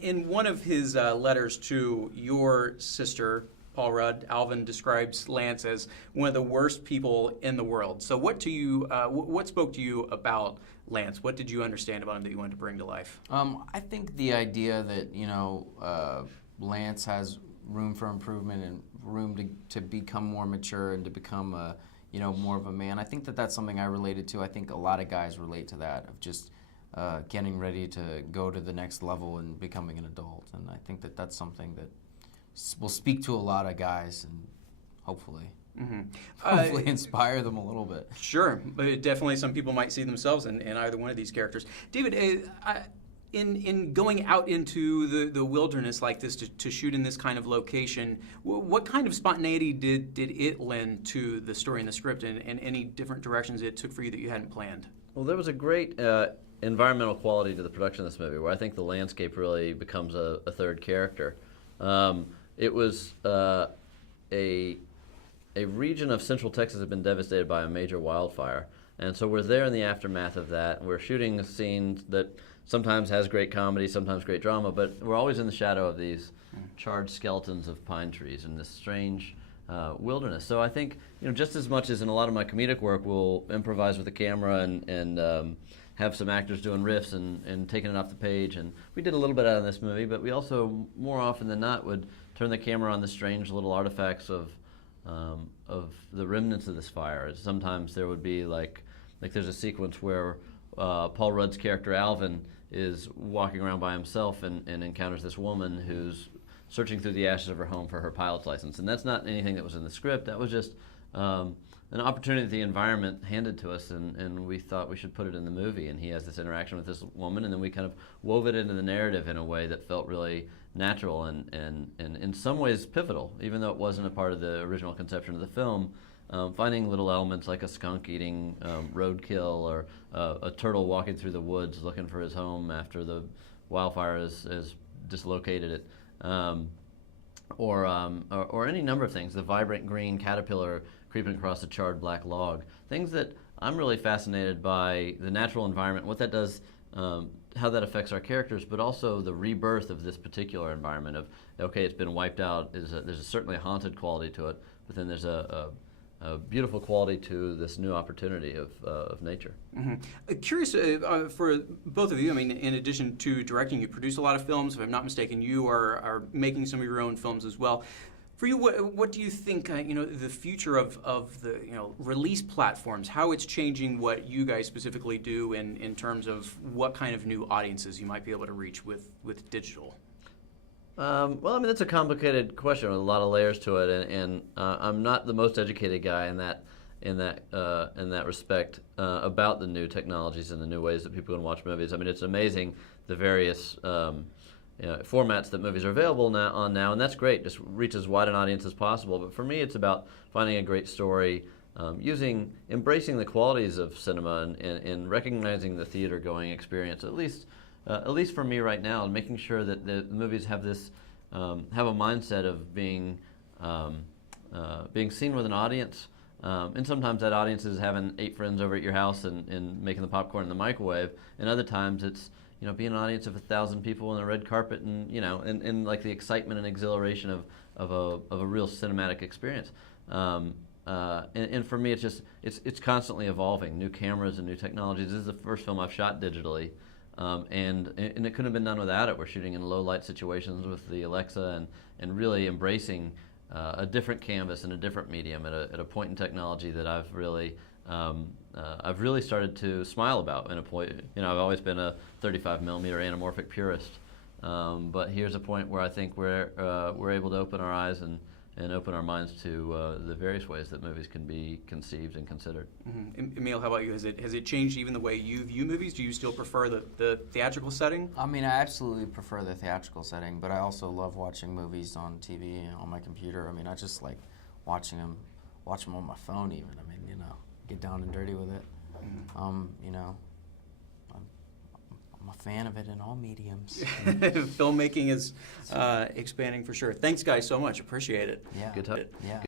In one of his letters to your sister, Paul Rudd, Alvin describes Lance as one of the worst people in the world. So what spoke to you about Lance? What did you understand about him that you wanted to bring to life? I think the idea that, Lance has room for improvement and room to become more mature and to become more of a man. I think that that's something I related to. I think a lot of guys relate to that, of just getting ready to go to the next level and becoming an adult. And I think that that's something that will speak to a lot of guys and hopefully inspire them a little bit. Sure, but definitely some people might see themselves in either one of these characters. David, in going out into the wilderness like this to shoot in this kind of location, what kind of spontaneity did it lend to the story and the script, and any different directions it took for you that you hadn't planned? Well, there was a great environmental quality to the production of this movie, where I think the landscape really becomes a third character. It was a region of Central Texas that had been devastated by a major wildfire. And so we're there in the aftermath of that. We're shooting a scene that sometimes has great comedy, sometimes great drama, but we're always in the shadow of these charred skeletons of pine trees in this strange wilderness. So I think, just as much as in a lot of my comedic work, we'll improvise with the camera and have some actors doing riffs and taking it off the page. And we did a little bit out of this movie, but we also, more often than not, would turn the camera on the strange little artifacts of the remnants of this fire. Sometimes there would be like there's a sequence where Paul Rudd's character Alvin is walking around by himself and encounters this woman who's searching through the ashes of her home for her pilot's license. And that's not anything that was in the script. That was just an opportunity that the environment handed to us, and we thought we should put it in the movie. And he has this interaction with this woman, and then we kind of wove it into the narrative in a way that felt really natural and in some ways pivotal, even though it wasn't a part of the original conception of the film. Finding little elements like a skunk eating roadkill, or a turtle walking through the woods looking for his home after the wildfire has dislocated it, or any number of things. The vibrant green caterpillar creeping across a charred black log. Things that I'm really fascinated by, the natural environment, what that does, how that affects our characters, but also the rebirth of this particular environment of, okay, it's been wiped out. There's certainly a haunted quality to it, but then there's a beautiful quality to this new opportunity of nature. Mm-hmm. Curious for both of you, in addition to directing, you produce a lot of films. If I'm not mistaken, you are making some of your own films as well. For you, what do you think, the future of the release platforms, how it's changing what you guys specifically do in terms of what kind of new audiences you might be able to reach with digital? Well, that's a complicated question with a lot of layers to it, and I'm not the most educated guy in that respect about the new technologies and the new ways that people can watch movies. It's amazing the various formats that movies are available now, and that's great. Just reach as wide an audience as possible. But for me, it's about finding a great story, embracing the qualities of cinema, and recognizing the theater-going experience. At least for me right now, and making sure that the movies have this have a mindset of being seen with an audience. And sometimes that audience is having 8 friends over at your house and making the popcorn in the microwave. And other times it's being an audience of 1,000 people on the red carpet, and like the excitement and exhilaration of a real cinematic experience. And for me, it's constantly evolving. New cameras and new technologies. This is the first film I've shot digitally. And it couldn't have been done without it. We're shooting in low light situations with the Alexa and really embracing a different canvas and a different medium at a point in technology that I've really started to smile about. I've always been a 35 millimeter anamorphic purist, but here's a point where I think we're able to open our eyes and open our minds to the various ways that movies can be conceived and considered. Mm-hmm. Emile, how about you? Has it changed even the way you view movies? Do you still prefer the theatrical setting? I absolutely prefer the theatrical setting, but I also love watching movies on TV and on my computer. I just like watching them on my phone even. Get down and dirty with it. Mm-hmm. I'm a fan of it in all mediums. Filmmaking is expanding for sure. Thanks, guys, so much. Appreciate it. Yeah. Good talk. Yeah.